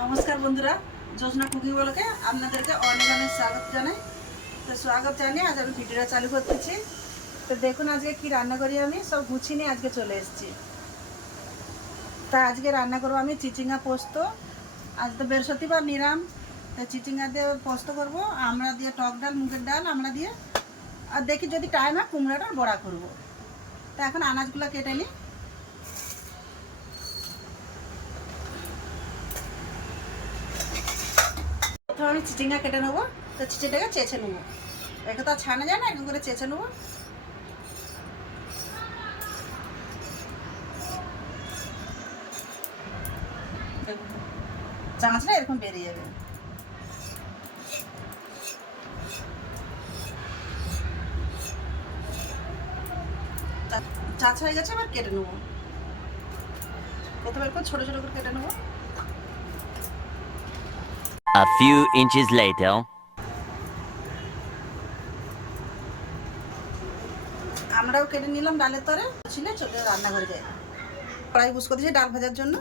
নমস্কার বন্ধুরা যোজনা কুকিং বলকে আপনাদেরকে অনেক অনেক স্বাগত জানাই। তো স্বাগত জানিয়ে আজ আমি ভিডিওটা চালু করতেছি। তো দেখুন আজকে কি রান্না করি আমি, সব গুছিয়ে নিয়ে আজকে চলে এসেছি। তা আজকে রান্না করব আমি চিচিঙ্গা পোস্ত, আজ তো বৃহস্পতিবার নিরাম তা চিচিঙ্গা দিয়ে পোস্ত করব আমরা দিয়ে টক ডাল, মুগের ডাল আমরা দিয়ে, আর দেখি যদি টাইম হয় কুমড়োটার বড়া করব। তা এখন আনাজগুলো কেটে নিই। প্রথমে আমি চিচিঙ্গা কেটে নেব। তো চিচিটাকে চেঁচে নেব। একে তো আর ছানা যায় না একটু করে চেঁচে নেব। চাঁচটা এরকম বেরিয়ে যাবে। চাচ হয়ে গেছে, এবার কেটে নেব। প্রথমে এরকম ছোটো ছোটো করে কেটে নেব। A few inches later. আমরাও কেটে নিলাম ডালের তরে। ছিলে চলে রান্নাঘরে যাই। কড়াই বুস দিয়েছি ডাল ভাজার জন্য।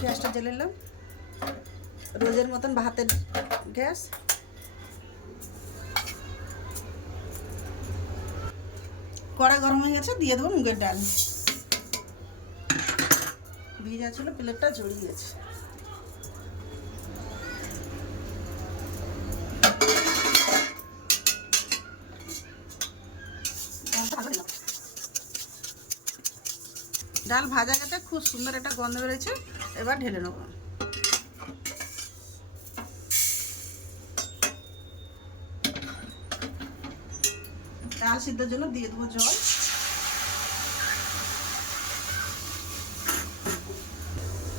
গ্যাসটা জ্বেলে নিলাম। রোজের মতন ভাতের গ্যাস। কড়া গরম হয়ে গেছে, দিয়ে দেবো মুগের ডাল। ভিজা ছিল, প্লেটটা জড়িয়ে গেছে ডালটা ভালো দিলাম। ডাল ভাজা গেছে খুব সুন্দর একটা গন্ধ বেরোচ্ছে। এবার ঢেলে নেব। ডাল সিদ্ধর জন্য দিয়ে দেবো জল।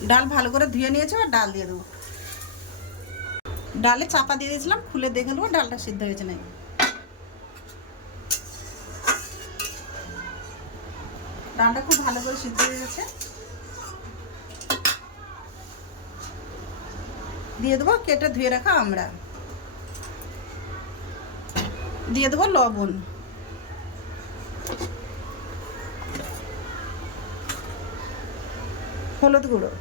ডাল ভালো করে ধুয়ে নিয়েছে আর ডাল দিয়ে দেবো। ডালে চাপা দিয়ে দিয়েছিলাম, খুলে দেখে নেব ডালটা সিদ্ধ হয়েছে নাকি। ডালটা খুব ভালো করে সিদ্ধ হয়ে গেছে। দিয়ে দেবো কেটে ধুয়ে রাখা আমরা। দিয়ে দেবো লবণ। হলুদ গুঁড়ো।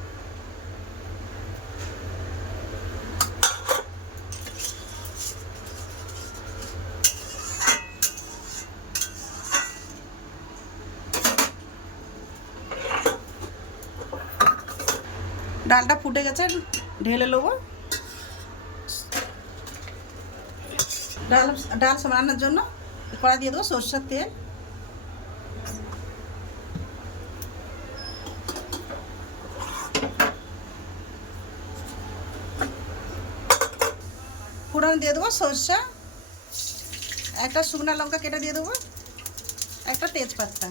ডালটা ফুটে গেছে, ঢেলে নেব। ডাল ডাল সামানোর জন্য কড়া দিয়ে দেবো সরষের তেল। ফোড়ন দিয়ে দেবো সরষা। একটা শুকনো লঙ্কা কেটে দিয়ে দেবো। একটা তেজপাতা।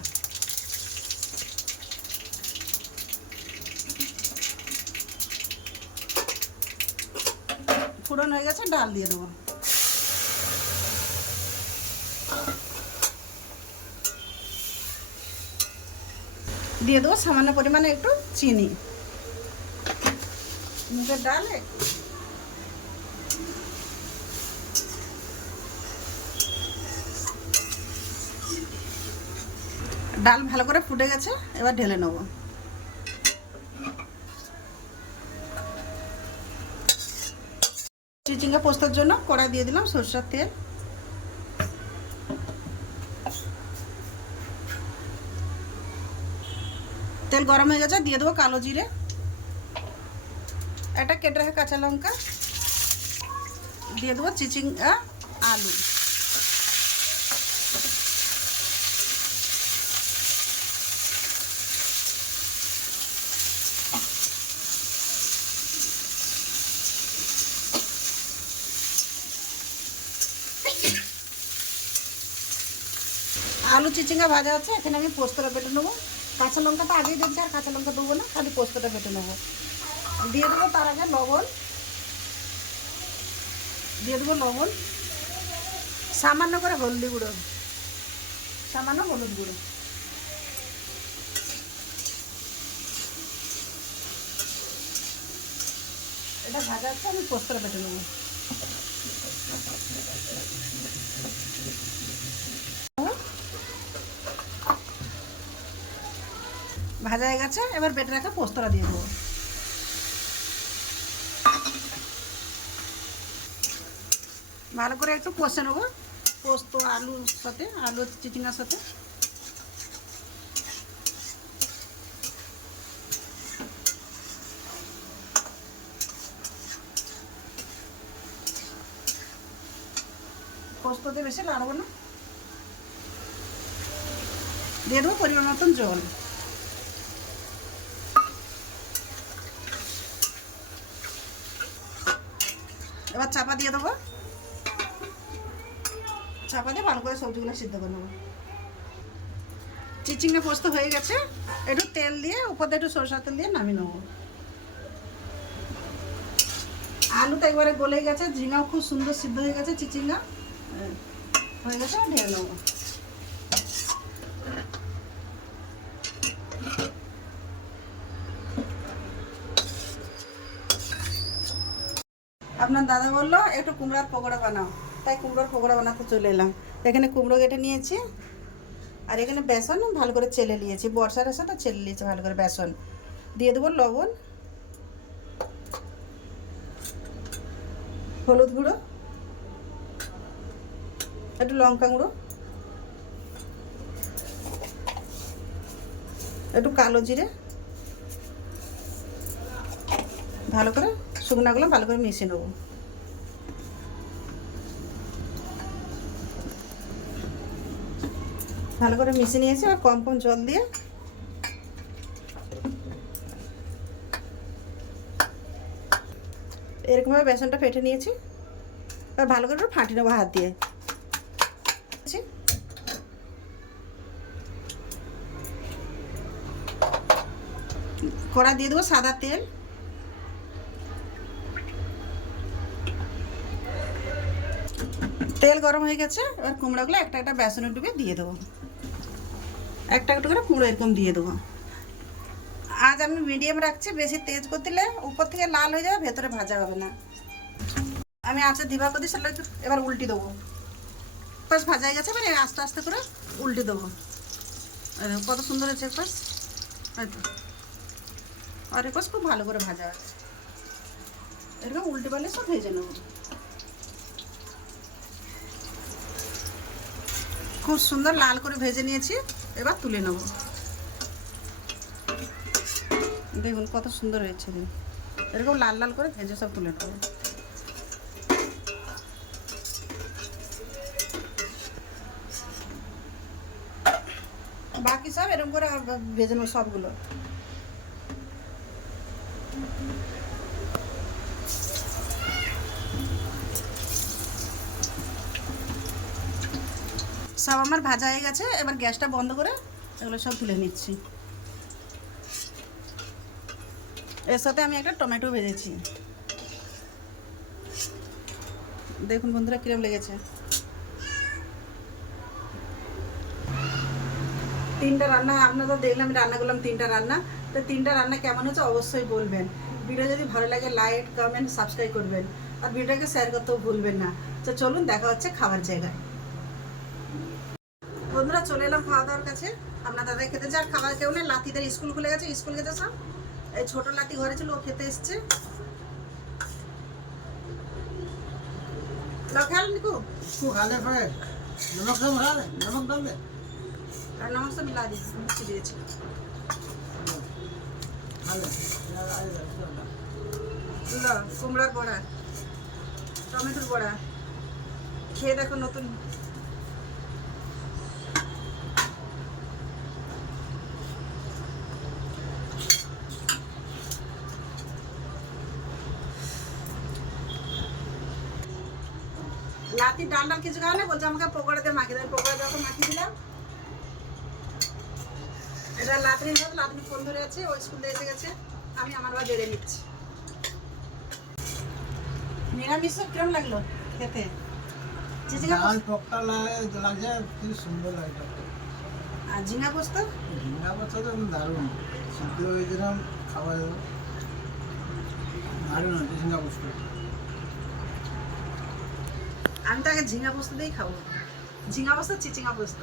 ফোড়ন হয়ে গেছে, ডাল দিয়ে দেবো। দিয়ে দেবো সামান্য পরিমাণে একটু চিনি। মুগের ডালে। ডাল ভালো করে ফুটে গেছে, এবার ঢেলে নেব। চিচিঙ্গা পোস্তার জন্য কড়াই দিয়ে দিলাম সরষের তেল। তেল গরম হয়ে গেছে, দিয়ে দেবো কালো জিরে। একটা কেটে রাখা কাঁচা লঙ্কা। দিয়ে দেবো চিচিঙ্গা, আলু। আলু চিচিঙ্গা ভাজা আছে, এখানে আমি পোস্তটা বেটে নেব। কাঁচা লঙ্কা তো আগেই দিচ্ছি আর কাঁচা লঙ্কা দেবো না, খালি পোস্তটা বেটে নেব। দিয়ে দেবো তার আগে লবণ। দিয়ে দেবো লবণ। সামান্য করে হলদি গুঁড়ো। সামান্য হলুদ গুঁড়ো। এটা ভাজা আছে, আমি পোস্তটা বেটে নেব। ভাজা হয়ে গেছে, এবার বেটে রাখা পোস্তটা দিয়ে দেবো। ভালো করে একটু কষে নেব, পোস্ত আলুর সাথে, আলু চিচিঙার সাথে। পোস্ত দিয়ে বেশি লাড়বো না। দিয়ে দেবো পরিমাণ মতন জল। সবজিগুলো সিদ্ধ করে নেব। চিচিঙ্গা পোস্ত হয়ে গেছে একটু তেল দিয়ে উপর একটু সরষার তেল দিয়ে নামিয়ে নেব। আলু তো একবারে গলে গেছে ঝিঙাও খুব সুন্দর সিদ্ধ হয়ে গেছে চিচিঙ্গা হ্যাঁ, হয়ে গেছে ঢেলে নেব। আপনার দাদা বলল একটু কুমড়ার পকোড়া বানাও। তাই কুমড়োর পকোড়া বানাতে চলে এলাম। এখানে কুমড়ো কেটে নিয়েছি। আর এখানে বেসন ভালো করে চেলে নিয়েছি। বর্ষার সাথে চেলে নিয়েছি ভালো করে বেসন। দিয়ে দেবো লবণ। হলুদ গুঁড়ো। একটু লঙ্কা গুঁড়ো। একটু কালো জিরে। ভালো করে শুকনাগুলো ভালো করে মিশিয়ে নেব। ভালো করে মিশিয়ে নিয়েছি আর কম কম জল দিয়ে। এরকমভাবে বেসনটা ফেটে নিয়েছি। এবার ভালো করে ফাটিয়ে নেব হাত দিয়ে। কড়া দিয়ে দেবো সাদা তেল। তেল গরম হয়ে গেছে, এবার কুমড়োগুলো একটা একটা বেসনে ডুবে দিয়ে দেবো। একটা একটা করে কুমড়ো এরকম দিয়ে দেবো। আজ আমি মিডিয়াম রাখছি, বেশি তেজ করে দিলে উপর থেকে লাল হয়ে যাবে, ভেতরে ভাজা হবে না। আমি আছে দিবা করে সেটা এবার উল্টি দেবো। পাশ ভাজা হয়ে গেছে, এবার আস্তে আস্তে করে উল্টে দেবো। কত সুন্দর হয়েছে পাশ হয়তো আর পাশ খুব ভালো করে ভাজা আছে এরকম উল্টে পারলে সব ভেজে নেব খুব সুন্দর লাল করে ভেজে নিয়েছি। এবার তুলে নেব। দেখুন কত সুন্দর হয়েছে। এরকম লাল লাল করে ভেজে সব তুলে নেব। বাকি সব এরকম করে ভেজে নেব সবগুলো। সব আমার ভাজা হয়ে গেছে, এবার গ্যাসটা বন্ধ করে এগুলো সব তুলে নিচ্ছি। এর সাথে আমি একটা টমেটো ভেজেছি। দেখুন বন্ধুরা কিরম লেগেছে। তিনটা রান্না, আপনারা দেখলাম রান্না করলাম তিনটা রান্না, তো তিনটা রান্না কেমন হচ্ছে অবশ্যই বলবেন। ভিডিও যদি ভালো লাগে, লাইক কমেন্ট সাবস্ক্রাইব করবেন। আর ভিডিওটাকে শেয়ার করতেও ভুলবেন না। তো চলুন, দেখা হচ্ছে খাবার জায়গায়। বন্ধুরা চলে এলাম খাওয়া দাওয়ার কাছে। আপনার দাদা খেতে যার খাবার কেউ নেই লাতিদের স্কুল খুলে গেছে স্কুল খেতে সব। এই ছোটো লাতি ঘরে ছিল ও খেতে এসছে। খেয়াল নিকু। খালে ফলে নমক আর নমক সব মিলা দিয়েছি। মিষ্টি দিয়েছি কুমড়ার বড়া টমেটোর বড়া। খেয়ে দেখো নতুন লাতি ডাল ডাল কিছু খাওয়া না বলছে আমাকে পকোড়া দিয়ে মাখিয়ে দেয় পকোড়া যখন মাখিয়ে দিলাম। এটা লাতনি লাতনি ফোন ধরে আছে ওই স্কুল থেকে এসে গেছে। আমি আমার বা বেড়ে নিচ্ছি। নিরামিষ কিরম লাগল খেতে? ডাল পোস্ত টকটা লাগছে কি সুন্দর লাগে আর ঝিঙা পোস্ত? ঝিঙ্গা পাতা তো দারুণ। সিদ্ধ হয়ে যেরকম খাওয়া দারুণ ঝিঙ্গা বস্তু আমি তো আগে ঝিঙা পোস্ত দিয়েই খাব। ঝিঙা পোস্ত চিচিঙ্গা পোস্ত।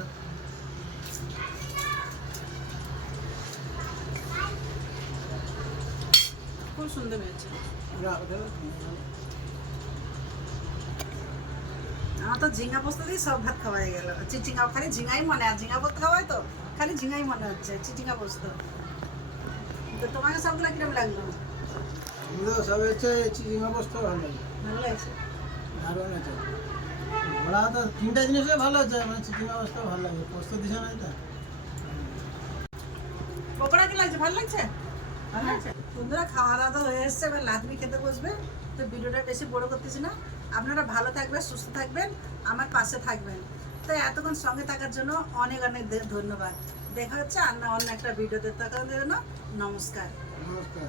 খুব সুন্দর হয়েছে। আমার তো ঝিঙ্গা পোস্ত দিয়ে সব ভাত খাওয়া হয়ে গেল। চিচিঙ্গা খালি ঝিঙ্গাই মনে আর ঝিঙ্গা পোস্ত খাওয়াই তো? খালি ঝিঙ্গাই মনে হচ্ছে চিচিঙ্গা পোস্ত। তো তোমাকে সবগুলো কিরম লাগল? সব হচ্ছে চিচিঙ্গা পোস্ত ভালো লাগে ভালো লাগছে। দারুণ আছে বড়া তো তিনটা জিনিসই ভালো আছে মানে চিচিঙ্গা পোস্ত ভালো লাগে পোস্ত দিছে না এটা? পকোড়া কি লাগছে? ভালো লাগছে? ভালো লাগছে? বন্ধুরা খাওয়া দাওয়া তো হয়ে এসছে এবার লাদমি খেতে বসবে। তো ভিডিওটা বেশি বড় করতেছি না। আপনারা ভালো থাকবেন সুস্থ থাকবেন আমার পাশে থাকবেন। তো এতক্ষণ সঙ্গে থাকার জন্য অনেক অনেক ধন্যবাদ। দেখা হচ্ছে আর না অন্য একটা ভিডিওতে। থাকার জন্য নমস্কার। নমস্কার।